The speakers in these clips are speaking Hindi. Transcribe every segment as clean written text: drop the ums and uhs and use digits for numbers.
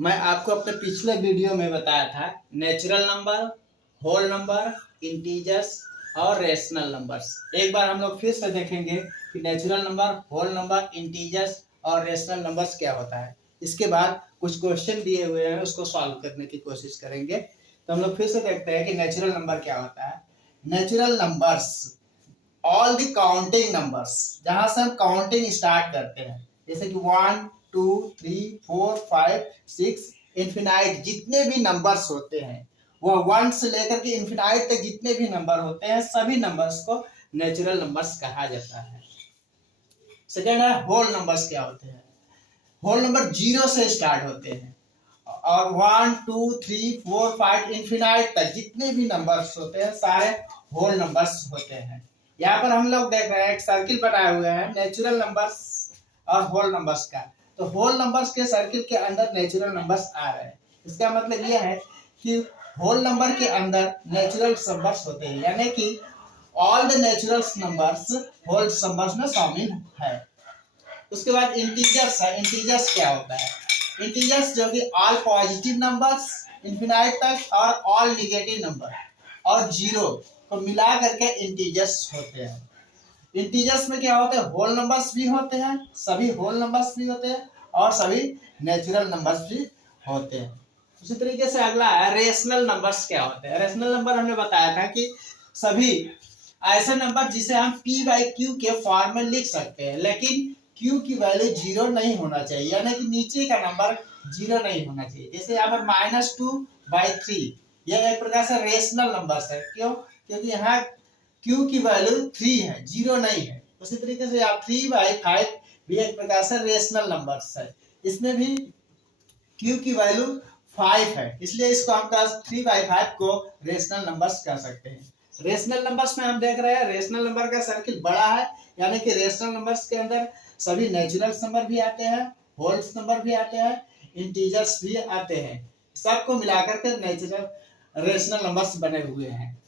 मैं आपको अपने पिछले वीडियो में बताया था natural number, whole number, integers और रेशनल नंबर्स। एक बार हम लोग फिर से देखेंगे कि natural number, whole number, integers और रेशनल नंबर्स क्या होता है। इसके बाद कुछ क्वेश्चन दिए हुए हैं, उसको सॉल्व करने की कोशिश करेंगे। तो हम लोग फिर से देखते हैं कि नेचुरल नंबर क्या होता है। Natural numbers all the counting numbers, जहां से हम काउंटिंग स्टार्ट करते हैं, जैसे कि 1 2 3 4 5 6 इन्फिनाइट, जितने भी नंबर्स होते हैं वो 1 से लेकर के इन्फिनाइट तक जितने भी नंबर होते हैं सभी नंबर्स को नेचुरल नंबर्स कहा जाता है। सेकेंड है होल नंबर्स। क्या होते हैं? होल नंबर 0 से स्टार्ट होते हैं और 1 2 3 4 5 इन्फिनाइट तक जितने भी नंबर्स होते हैं सारे होल नंबर्स होते हैं। यहाँ पर हम लोग देख रहे हैं एक सर्किल बनाए हुए हैं नेचुरल नंबर्स और होल नंबर्स का। तो होल नंबर्स के सर्किल के अंदर नेचुरल नंबर्स आ रहे हैं। इसका मतलब यह है कि होल नंबर के अंदर नेचुरल नंबर्स होते हैं, यानी कि all the natural numbers whole numbers में शामिल है। उसके बाद इंटीजर्स है। इंटीजर्स क्या होता है? इंटीजर्स जो कि ऑल पॉजिटिव नंबर्स इन्फिनाइट तक और ऑल निगेटिव नंबर और जीरो को मिला करके इंटीजर्स होते हैं। इंटीजर्स में क्या होते हैं? होल नंबर्स भी होते हैं, सभी होल नंबर्स भी होते हैं और सभी नेचुरल नंबर्स भी होते हैं। उसी तरीके से अगला है रेशनल नंबर्स। क्या होते हैं? रेशनल नंबर हमने बताया था कि सभी ऐसे नंबर जिसे हम p बाई क्यू के फॉर्म में लिख सकते हैं, लेकिन q की वैल्यू 0 नहीं होना चाहिए, यानी कि नीचे का नंबर 0 नहीं होना चाहिए। जैसे यहाँ पर -2/3, यह एक प्रकार से रेशनल नंबर है। क्यों? क्योंकि यहाँ q की वैल्यू 3 है, 0 नहीं है। उसी तरीके से आप 3/5 भी एक प्रकार से रेशनल नंबर है, इसमें भी q की वैल्यू 5 है, इसलिए इसको हम 3/5 को रेशनल नंबर्स कह सकते हैं। रेशनल नंबर्स में हम देख रहे हैं रेशनल नंबर का सर्किल बड़ा है, यानी कि रेशनल नंबर्स के अंदर सभी नेचुरल नंबर भी आते हैं, होल्स नंबर भी आते हैं, इंटीजर्स भी आते हैं। सबको मिलाकर के नेचुरल रेशनल नंबर्स बने हुए हैं।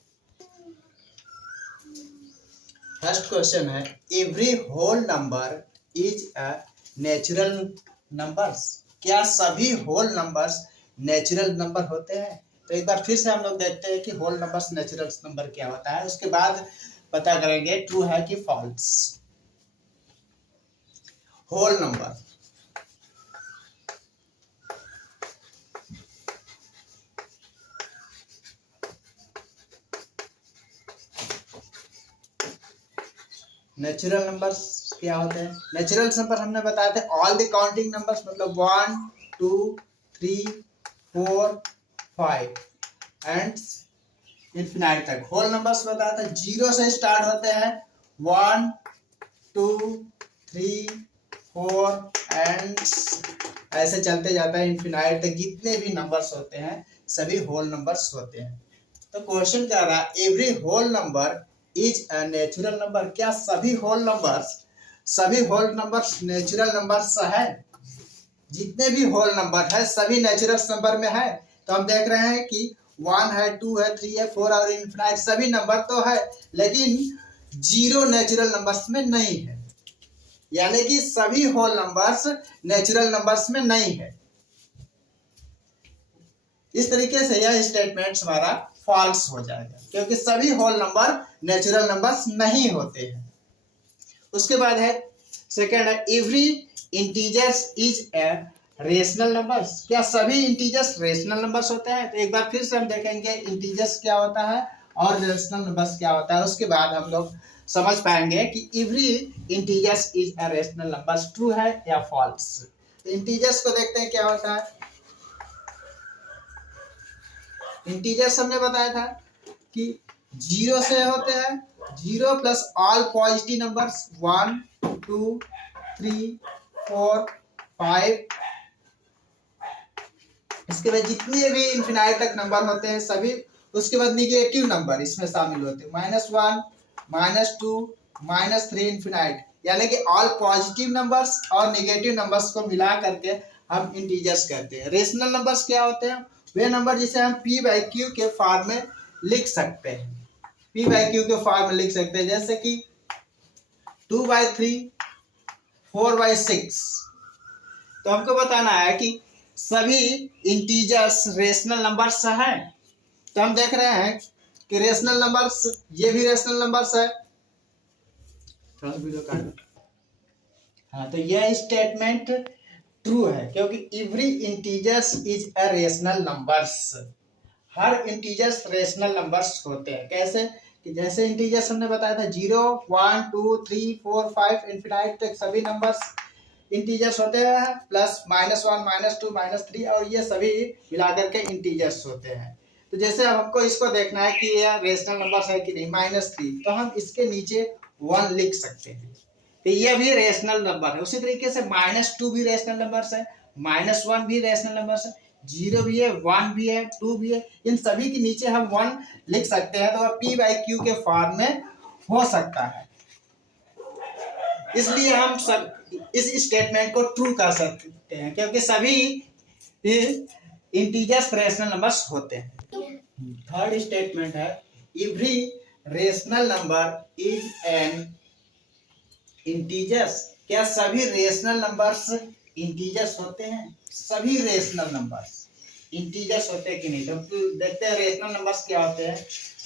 फर्स्ट क्वेश्चन है every whole number is a natural numbers. क्या सभी होल नंबर्स नेचुरल नंबर होते हैं? तो एक बार फिर से हम लोग देखते हैं कि होल नंबर्स नेचुरल नंबर क्या होता है, उसके बाद पता करेंगे ट्रू है कि false. Whole number natural numbers क्या होते हैं? नेचुरल नंबर हमने बताया था ऑल द काउंटिंग नंबर्स, मतलब 1 2 3 4 5 एंड इन्फिनाइट तक। होल नंबर्स बताया था 0 से स्टार्ट होते हैं, 1 2 3 4 एंड ऐसे चलते जाता है इन्फिनाइट तक। जितने भी नंबर्स होते हैं सभी होल नंबर्स होते हैं। तो क्वेश्चन क्या रहा? Every whole number is a natural number. क्या सभी होल नंबर्स नेचुरल नंबर्स है? जितने भी होल नंबर है सभी नेचुरल नंबर में है। तो हम देख रहे हैं कि 1 है, 2 है, 3 है, 4 और इन्फिनाइट सभी नंबर तो है, लेकिन 0 नेचुरल नंबर्स में नहीं है, यानी कि सभी होल नंबर्स नेचुरल नंबर्स में नहीं है। इस तरीके से यह स्टेटमेंट हमारा फॉल्स हो जाएगा, क्योंकि सभी होल नंबर नेचुरल नंबर्स नहीं होते हैं। उसके बाद है सेकंड है every integers is a rational numbers. क्या सभी इंटीजर्स रेशनल नंबर्स होते हैं? तो एक बार फिर से हम देखेंगे इंटीजर्स क्या होता है और रेशनल नंबर्स क्या होता है, उसके बाद हम लोग समझ पाएंगे कि every integers is a rational numbers true है या फॉल्स। इंटीजर्स को देखते हैं क्या होता है। इंटीजर्स हमने बताया था कि 0 से होते हैं, 0 प्लस ऑल पॉजिटिव नंबर्स 1 2 3 4 5। इसके बाद जितने भी इन्फिनाइट तक नंबर होते हैं सभी, उसके बाद निगेटिव नंबर इसमें शामिल होते हैं, -1 -2 -3 इन्फिनाइट, यानी कि ऑल पॉजिटिव नंबर्स और निगेटिव नंबर्स को मिला करके हम इंटीजर्स कहते हैं। रेशनल नंबर्स क्या होते हैं? वे नंबर जिसे हम p बाई क्यू के फॉर्म में लिख सकते हैं, p बाई क्यू के फॉर्म में लिख सकते हैं, जैसे कि 2/3 4/6। तो हमको बताना है कि सभी इंटीजर्स रेशनल नंबर्स हैं। तो हम देख रहे हैं कि रेशनल नंबर्स, ये भी रेशनल नंबर्स है। थोड़ा सा वीडियो काट। हाँ, तो यह स्टेटमेंट ट्रू है क्योंकि every integers is a rational numbers. Her integers rational numbers होते हैं। कैसे कि जैसे इंटीजर्स हमने बताया था 0, 1, 2, 3, 4, 5 इनफिनाइट तक सभी नंबर्स इंटीजर्स होते हैं, प्लस -1, -2, -3 और ये सभी मिलाकर के इंटीजर्स होते हैं। तो जैसे अब हमको इसको देखना है कि यह रेशनल नंबर्स है कि नहीं, -3, तो हम इसके नीचे 1 लिख सकते हैं, तो ये भी रेशनल नंबर है। उसी तरीके से -2 भी रेशनल नंबर्स है, -1 भी रेशनल नंबर्स है, 0 भी है, 1 भी है, 2 भी है। इन सभी के नीचे हम 1 लिख सकते हैं, तो p/q के फॉर्म में हो सकता है। इसलिए हम सब इस स्टेटमेंट को ट्रू कर सकते हैं क्योंकि सभी इंटीजर्स रेशनल नंबर्स होते हैं। थर्ड स्टेटमेंट है every rational number is an integers. क्या सभी रेशनल नंबर्स इंटीजर्स होते हैं? सभी रेशनल नंबर्स इंटीजर्स होते हैं कि नहीं? तो देखते हैं रेशनल नंबर्स क्या होते हैं।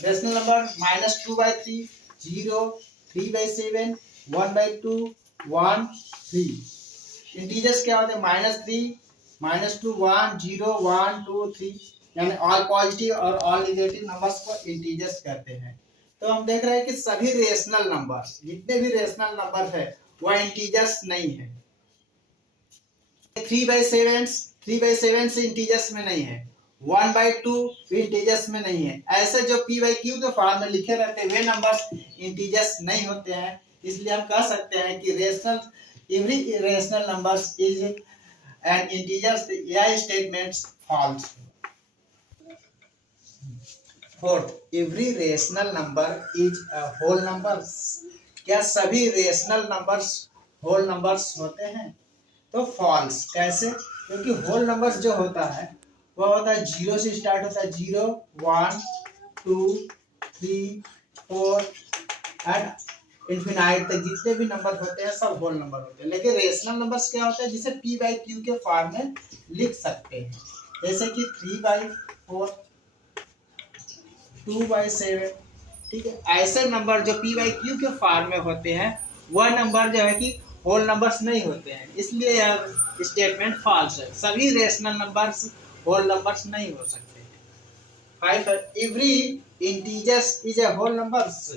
Rational number -2/3, 0, 3/7, 1/2, 1, 3। इंटीजर्स क्या होते हैं? -3, -2, 1, 0, 1, 2, 3, यानी ऑल पॉजिटिव और ऑल नेगेटिव नंबर्स को इंटीजर्स कहते हैं। तो हम देख रहे हैं कि सभी रेशनल नंबर्स, जितने भी रेशनल नंबर है वह इंटीजर्स नहीं है। 3/7 से इंटीजर्स में नहीं है, 1/2 भी इंटीजर्स में नहीं है। ऐसे जो p/q के फॉर्म में लिखे रहते हैं वे नंबर्स इंटीजर्स नहीं होते हैं। इसलिए हम कह सकते हैं कि every rational numbers is an integers. यह statements false. Fourth, every rational number is a whole numbers. क्या सभी रेशनल नंबर्स होल नंबर्स होते हैं? तो फॉल्स। कैसे? क्योंकि होल नंबर्स जो होता है वह होता है 0 से स्टार्ट होता है, 0, 1, 2, 3, 4 एंड इनफिनाइट तक जितने भी नंबर होते हैं सब होल नंबर होते हैं। लेकिन रेशनल नंबर्स क्या होता है जिसे p/q के फॉर्म में लिख सकते हैं, जैसे कि 3/4, 2/7। ठीक है, ऐसे नंबर जो p/q के फॉर्म में होते हैं वह नंबर जो है कि होल नंबर्स नहीं होते हैं। इसलिए यह स्टेटमेंट फॉल्स है। सभी रेशनल नंबर्स होल नंबर्स नहीं हो सकते हैं। 5, every integers is a whole numbers.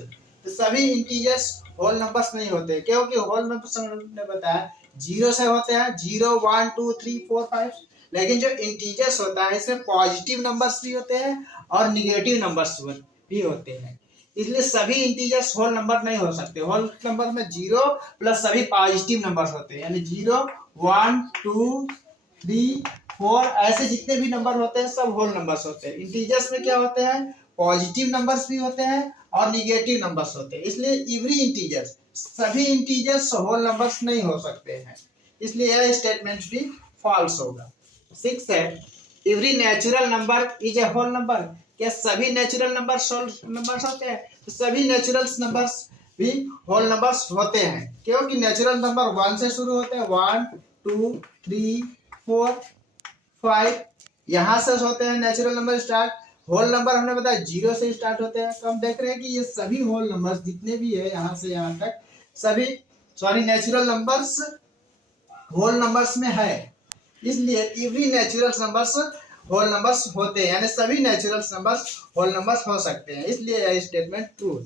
तो सभी इंटीजर्स होल नंबर्स नहीं होते क्योंकि होल नंबर्स ने बताया 0 से होते हैं, 0, 1, 2, 3, 4, 5। लेकिन जो इंटीजर्स होता है इसमें पॉजिटिव नंबर्स भी होते हैं और निगेटिव नंबर्स भी होते हैं। इसलिए सभी इंटीजर्स होल नंबर नहीं हो सकते। होल नंबर में 0 प्लस सभी पॉजिटिव नंबर्स होते हैं, यानी 0, 1, 2, 3, 4 ऐसे जितने भी नंबर होते हैं सब होल नंबर्स होते हैं। इंटीजर्स में क्या होते हैं? पॉजिटिव नंबर्स भी होते हैं और निगेटिव नंबर्स होते हैं। इसलिए एवरी इंटीजर्स, सभी इंटीजर्स होल नंबर्स नहीं हो सकते हैं। इसलिए यह स्टेटमेंट भी फॉल्स होगा। 6 है every natural number is a whole number. क्या सभी नेचुरल नंबर्स होल नंबर्स होते हैं? तो सभी नेचुरल नंबर्स भी होल नंबर्स होते हैं क्योंकि नेचुरल नंबर 1 से शुरू होते हैं, 1, 2, 3, 4, 5 यहाँ से होते हैं natural number start. Whole number हमने बताया 0 से स्टार्ट होते हैं। तो हम देख रहे हैं कि ये सभी होल नंबर्स जितने भी है यहाँ से यहाँ तक सभी नेचुरल नंबर्स होल नंबर्स में है। इसलिए every natural numbers whole numbers होते हैं, यानी सभी नेचुरल नंबर्स होल नंबर्स हो सकते हैं। इसलिए यह स्टेटमेंट ट्रू है।